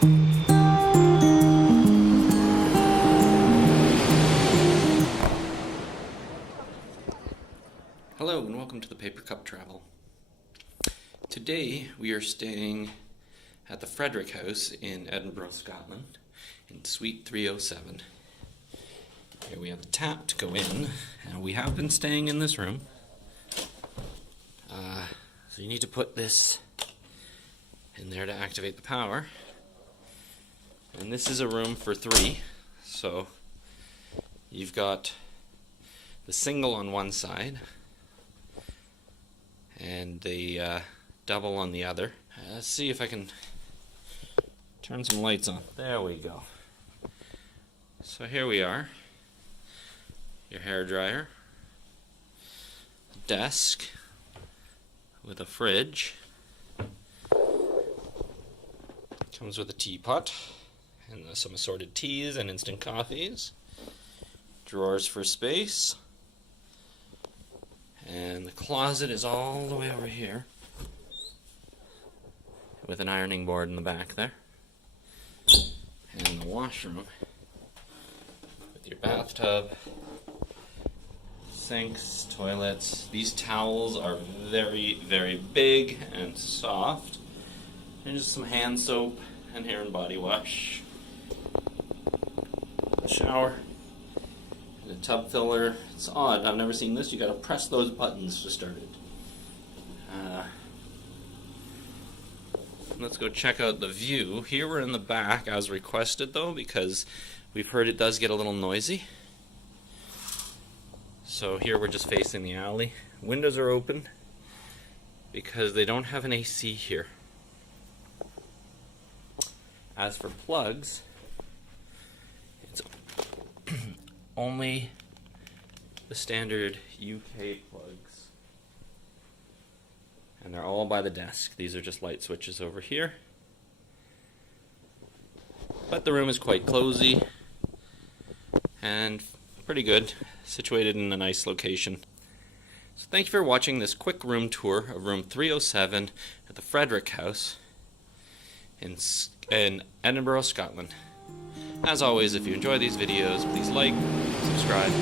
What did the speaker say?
Hello and welcome to the Paper Cup Travel. Today we are staying at the Frederick House in Edinburgh, Scotland, in Suite 307. Here we have a tap to go in, and we have been staying in this room. So you need to put this in there to activate the power. And this is a room for 3, so you've got the single on one side and the double on the other. Let's see if I can turn some lights on. There we go. So here we are. Your hair dryer, desk with a fridge, comes with a teapot and some assorted teas and instant coffees, drawers for space, and the closet is all the way over here with an ironing board in the back there, and the washroom with your bathtub, sinks, toilets. These towels are very, very big and soft. And just some hand soap and hair and body wash. The shower. And a tub filler. It's odd, I've never seen this. You gotta press those buttons to start it. Let's go check out the view. Here we're in the back as requested though, because we've heard it does get a little noisy. So here we're just facing the alley. Windows are open because they don't have an AC here. As for plugs, it's only the standard UK plugs. And they're all by the desk. These are just light switches over here. But the room is quite cozy and pretty good, situated in a nice location. So thank you for watching this quick room tour of room 307 at the Frederick House in Edinburgh, Scotland. As always, if you enjoy these videos, please like, subscribe,